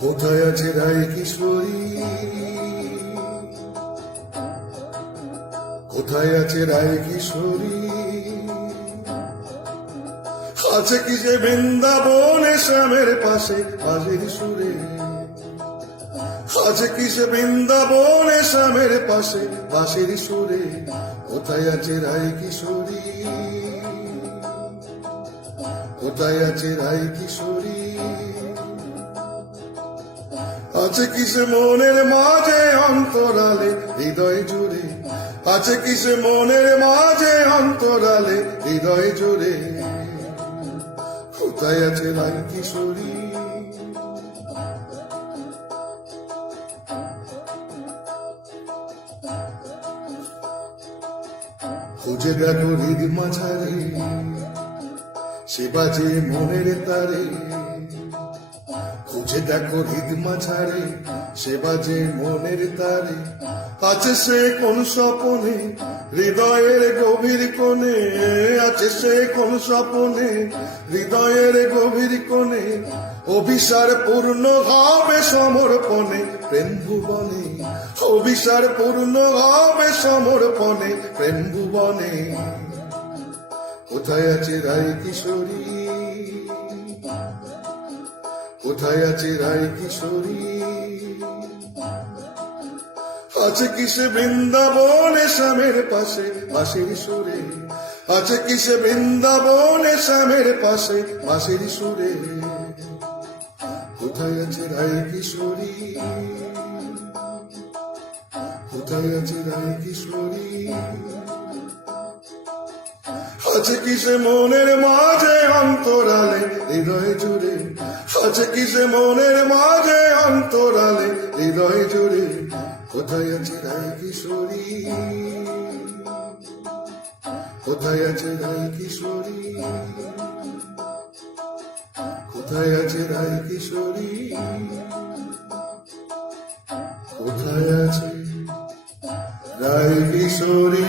কোথায় আছে রায় কিশোরী, কোথায় আছে রায় কিশোরী? আছে কি যে বৃন্দাবনে শ্যামের পাশে বাজের সুরে? আছে কি সে বৃন্দাবনে শ্যামের পাশে বাঁশির সুরে? কোথায় আছে রায় কিশোরী, কোথায় আছে রায় কিশোরী? আছে কি সে মনের মাঝে অন্তরালে হৃদয় জুড়ে? আছে কি সে মনের মাঝে অন্তরালে হৃদয় জুড়ে? কোথায় আছে রায় কিশোরী? খুঁজে দেখো হৃদ মাঝারে, সে বাজে মনের তারে। খুঁজে দেখো হৃদ মাঝারে, সে বাজে মনের তারে। আছে সে কোন স্বপনে হৃদয়ের গভীর কোণে? আছে সে কোন স্বপনে হৃদয়ের গভীর কোণে? অভিসার পূর্ণ হবে সমর্পণে প্রেম ভুবনে। অভিসার পূর্ণ হবে সমর্পণে প্রেম ভুবনে। কোথায় আছে রায় কিশোরী, কোথায় আছে রায় কিশোরী? আছে কি সে বৃন্দাবনে শ্যামের পাশে বাঁশির সুরে? আছে কি সে বৃন্দাবনে শ্যামের পাশে বাঁশির সুরে? কোথায় আছে রায় কিশোরী, কোথায় আছে রায় কিশোরী? আছে কি সে মনের মাঝে অন্তরালে হৃদয় জুড়ে? আছে কি সে মনের মাঝে অন্তরালে হৃদয় জুড়ে? কোথায় আছে রায় কিশোরী, কোথায় আছে রায় কিশোরী? কোথায় আছে রায় কিশোরী, কোথায় আছে রায় কিশোরী?